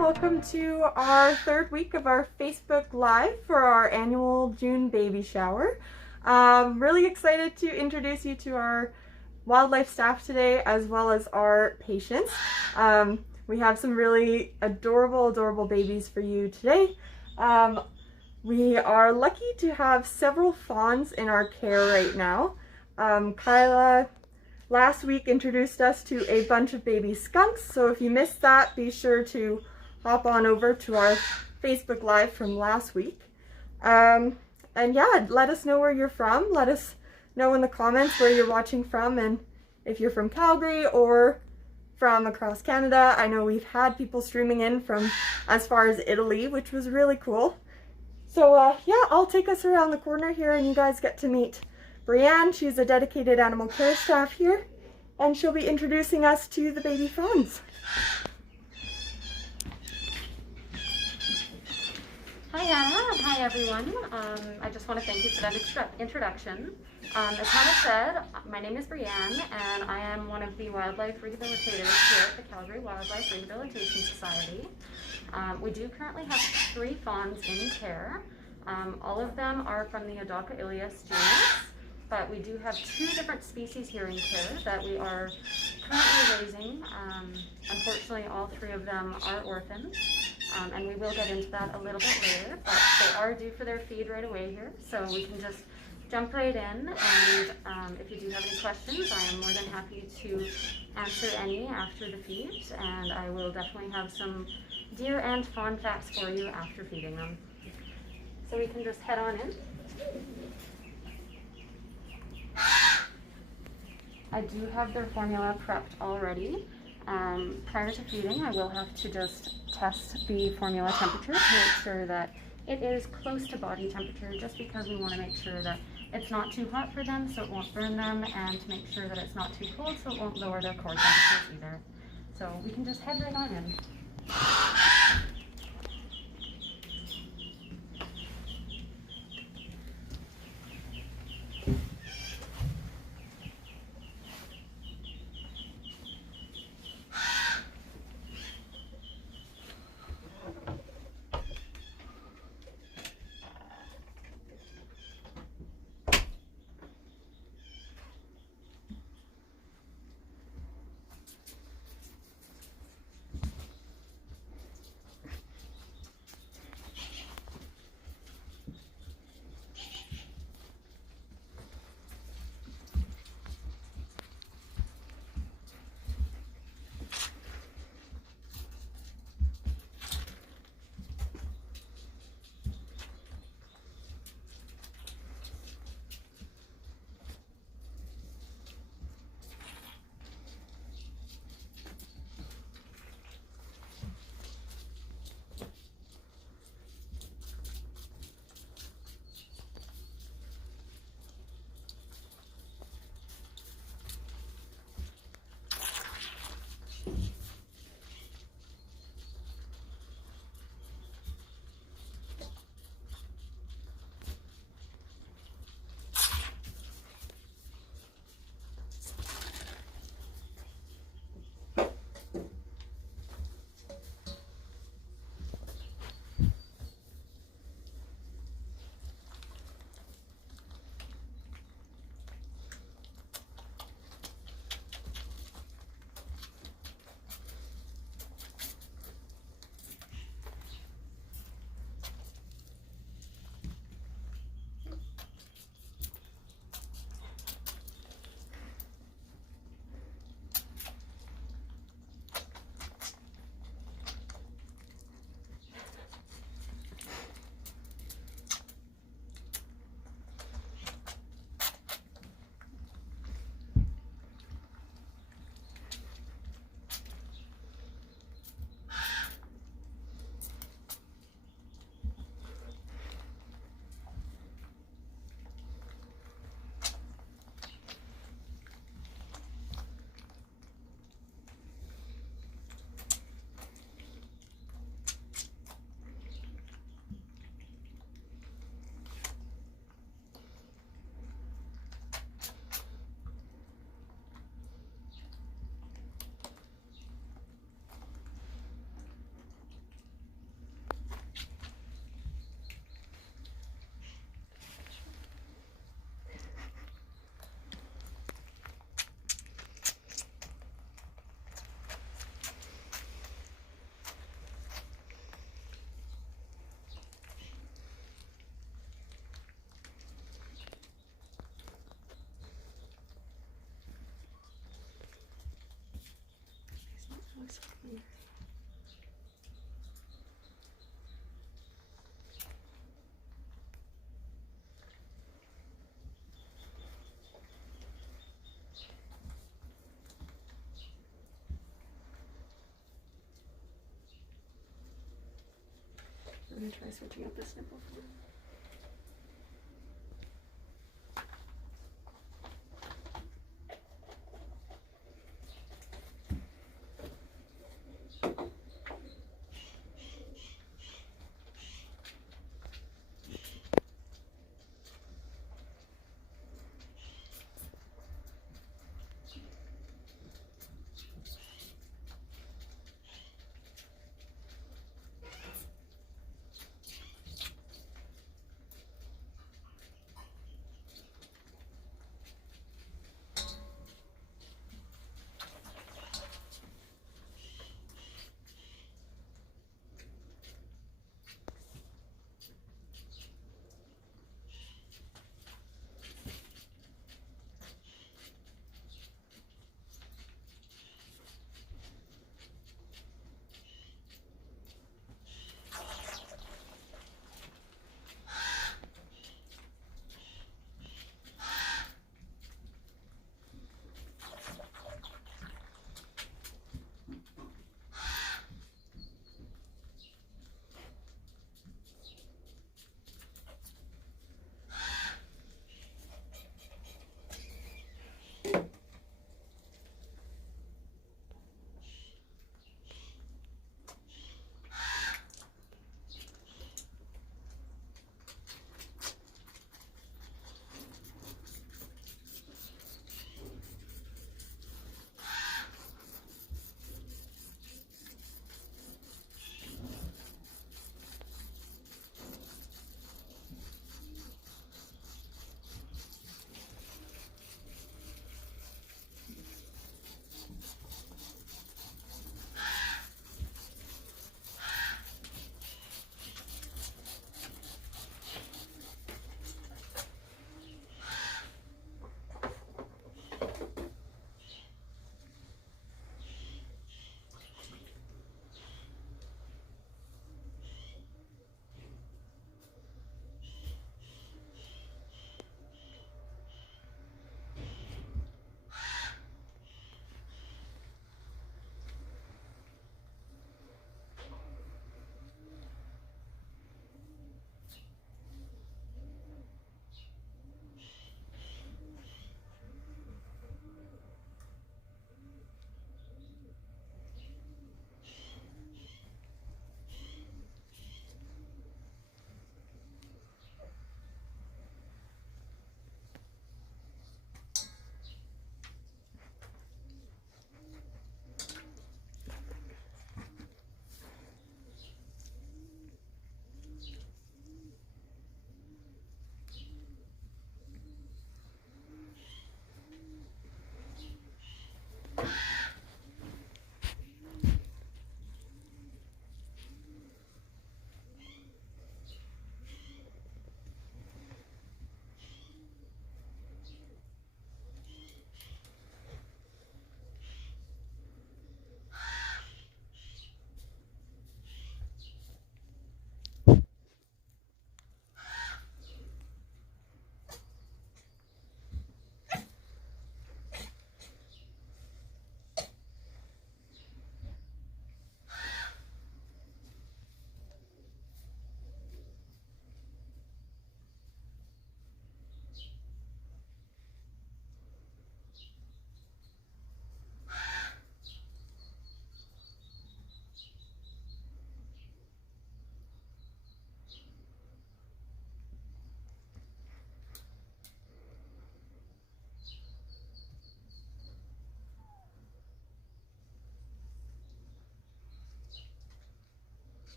Welcome to our third week of our Facebook Live for our annual June baby shower. Really excited to introduce you to our wildlife staff today, as well as our patients. We have some really adorable babies for you today. We are lucky to have several fawns in our care right now. Kyla last week introduced us to a bunch of baby skunks, so if you missed that, be sure to hop on over to our Facebook Live from last week. And yeah, let us know where you're from. Let us know in the comments where you're watching from, and if you're from Calgary or from across Canada. I know we've had people streaming in from as far as Italy, which was really cool. So yeah, I'll take us around the corner here and you guys get to meet Brianne. She's a dedicated animal care staff here, and she'll be introducing us to the baby fawns. Hi Hannah, hi everyone. I just want to thank you for that introduction. As Hannah said, my name is Brianne and I am one of the wildlife rehabilitators here at the Calgary Wildlife Rehabilitation Society. We do currently have 3 fawns in care. All of them are from the Ilias genus, but we do have 2 different species here in care that we are currently raising. Unfortunately, all 3 of them are orphans. And we will get into that a little bit later, but they are due for their feed right away here, so we can just jump right in. And if you do have any questions, I am more than happy to answer any after the feed, and I will definitely have some deer and fawn facts for you after feeding them. So we can just head on in. I do have their formula prepped already. Prior to feeding, I will have to just test the formula temperature to make sure that it is close to body temperature, just because we want to make sure that it's not too hot for them so it won't burn them, and to make sure that it's not too cold so it won't lower their core temperatures either. So we can just head right on in. looks weird. I'm gonna try switching up this nipple for you.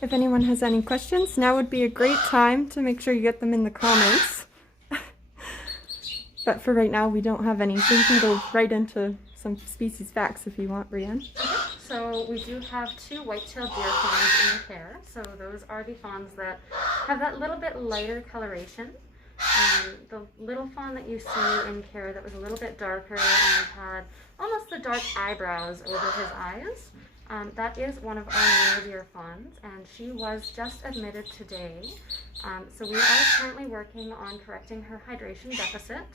If anyone has any questions, now would be a great time to make sure you get them in the comments. But for right now, we don't have any, so you can go right into some species facts if you want, Brienne. Okay, so we do have 2 white-tailed deer fawns in care. So those are the fawns that have that little bit lighter coloration. The little fawn that you see in care that was a little bit darker and had almost the dark eyebrows over his eyes, that is one of our mule deer fawns, and she was just admitted today. So we are currently working on correcting her hydration deficit.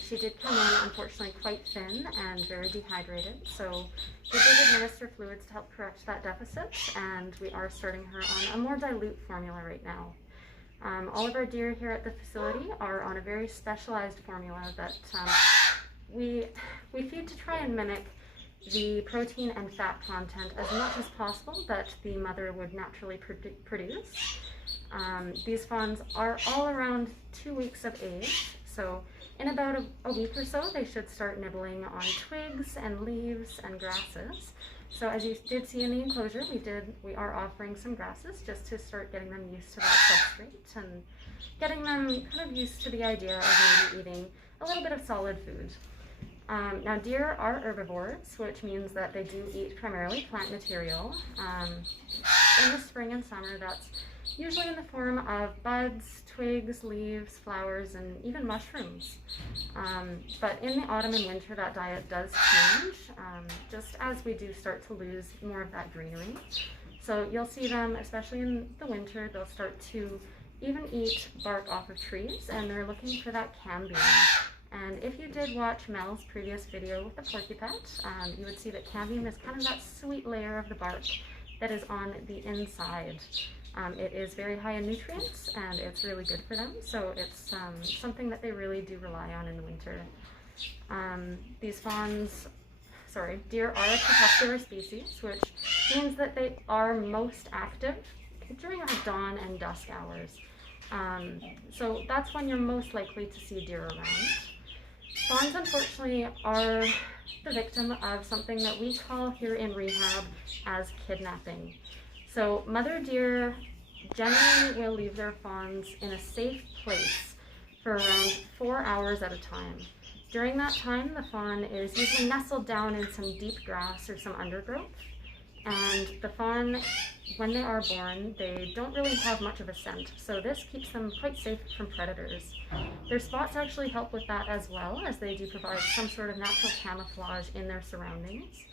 She did come in, unfortunately, quite thin and very dehydrated, so we did administer fluids to help correct that deficit, and we are starting her on a more dilute formula right now. All of our deer here at the facility are on a very specialized formula that we feed to try and mimic the protein and fat content as much as possible that the mother would naturally produce. These fawns are all around 2 weeks of age, so in about a week or so they should start nibbling on twigs and leaves and grasses. So as you did see in the enclosure, we are offering some grasses just to start getting them used to that substrate and getting them kind of used to the idea of maybe eating a little bit of solid food. Now deer are herbivores, which means that they do eat primarily plant material. In the spring and summer, that's usually in the form of buds, twigs, leaves, flowers, and even mushrooms. But in the autumn and winter, that diet does change, just as we do start to lose more of that greenery. So you'll see them, especially in the winter, they'll start to even eat bark off of trees, and they're looking for that cambium. And if you did watch Mel's previous video with the porcupet, you would see that cambium is kind of that sweet layer of the bark that is on the inside. It is very high in nutrients and it's really good for them, so it's something that they really do rely on in the winter. These deer are a crepuscular species, which means that they are most active during our dawn and dusk hours. So that's when you're most likely to see deer around. Fawns, unfortunately, are the victim of something that we call here in rehab as kidnapping. So mother deer generally will leave their fawns in a safe place for around 4 hours at a time. During that time, the fawn is usually nestled down in some deep grass or some undergrowth. And the fawn, when they are born, they don't really have much of a scent, so this keeps them quite safe from predators. Their spots actually help with that as well, as they do provide some sort of natural camouflage in their surroundings.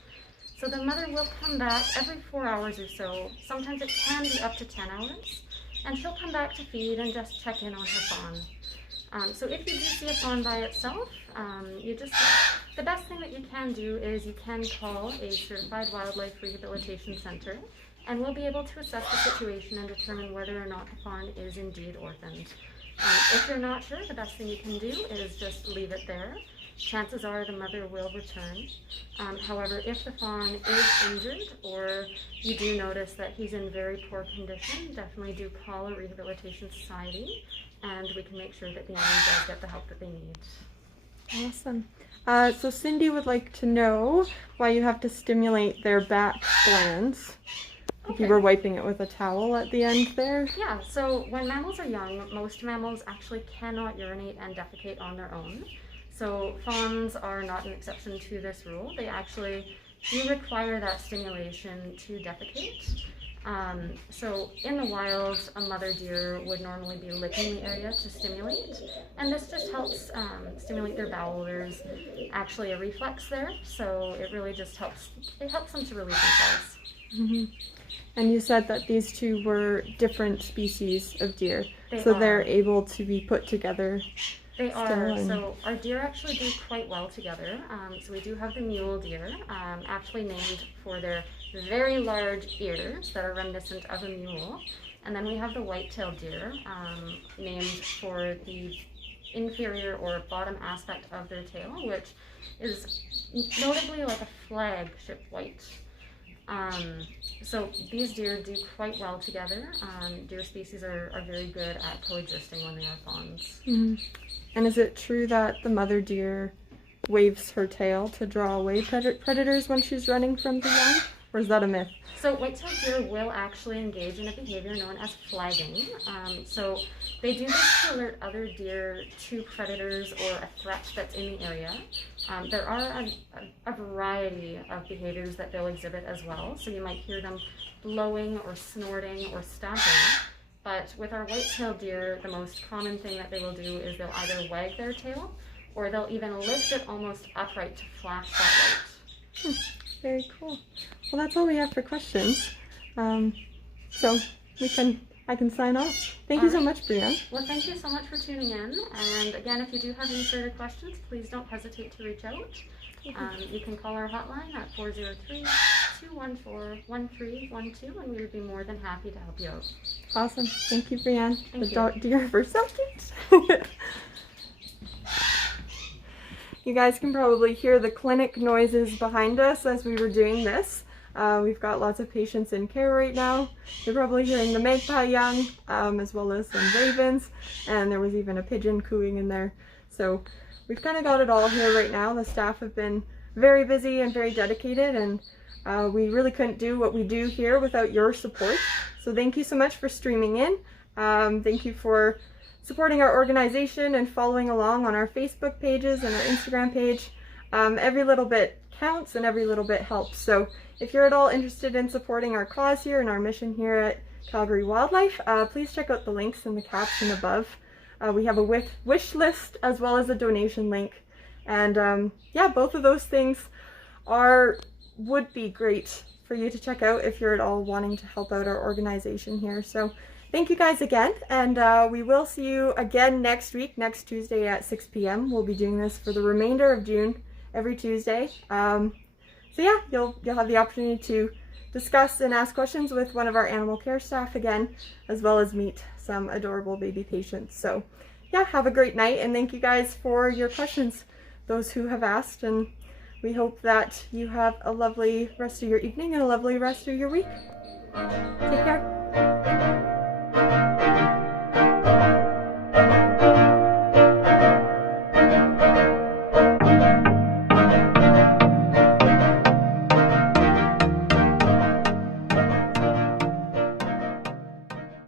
So the mother will come back every 4 hours or so. Sometimes it can be up to 10 hours, and she'll come back to feed and just check in on her fawn. So if you do see a fawn by itself, the best thing that you can do is you can call a certified wildlife rehabilitation center, and we'll be able to assess the situation and determine whether or not the fawn is indeed orphaned. If you're not sure, the best thing you can do is just leave it there. Chances are the mother will return. However, if the fawn is injured or you do notice that he's in very poor condition, definitely do call a rehabilitation society, and we can make sure that the animal does get the help that they need. Awesome. So Cindy would like to know why you have to stimulate their back glands. If you were wiping it with a towel at the end there. Yeah, so when mammals are young, most mammals actually cannot urinate and defecate on their own. So fawns are not an exception to this rule. They actually do require that stimulation to defecate. So in the wild, a mother deer would normally be licking the area to stimulate, and this just helps stimulate their bowel. There's actually a reflex there, so it really just helps them to relieve themselves. Mm-hmm. And you said that these two were different species of deer, so they're able to be put together. They are. So our deer actually do quite well together. So we do have the mule deer, actually named for their very large ears that are reminiscent of a mule. And then we have the white-tailed deer, named for the inferior or bottom aspect of their tail, which is notably like a flagship white. So these deer do quite well together. Deer species are very good at coexisting when they are fawns. Mm-hmm. And is it true that the mother deer waves her tail to draw away predators when she's running from the young? or is that a myth? So white-tailed deer will actually engage in a behavior known as flagging. So they do this to alert other deer to predators or a threat that's in the area. There are a variety of behaviors that they'll exhibit as well. So you might hear them blowing or snorting or stamping. But with our white-tailed deer, the most common thing that they will do is they'll either wag their tail or they'll even lift it almost upright to flash that light. Very cool. Well, that's all we have for questions. So I can sign off. Thank you so much, Brianne. Well, thank you so much for tuning in. And again, if you do have any further questions, please don't hesitate to reach out. You can call our hotline at 403-214-1312, and we would be more than happy to help you out. Awesome. Thank you, Brianne. Thank The deer for second. You guys can probably hear the clinic noises behind us as we were doing this. We've got lots of patients in care right now. You're probably hearing the magpie young, as well as some ravens, and there was even a pigeon cooing in there. So we've kind of got it all here right now. The staff have been very busy and very dedicated, and we really couldn't do what we do here without your support. So thank you so much for streaming in. Thank you for supporting our organization and following along on our Facebook pages and our Instagram page. Every little bit counts and every little bit helps. So if you're at all interested in supporting our cause here and our mission here at Calgary Wildlife, please check out the links in the caption above. We have a wish list as well as a donation link. And yeah, both of those things would be great for you to check out if you're at all wanting to help out our organization here. So thank you guys again, and we will see you again next week, next Tuesday at 6 p.m. We'll be doing this for the remainder of June, every Tuesday. So yeah, you'll have the opportunity to discuss and ask questions with one of our animal care staff again, as well as meet some adorable baby patients. So yeah, have a great night, and thank you guys for your questions, those who have asked, and we hope that you have a lovely rest of your evening and a lovely rest of your week.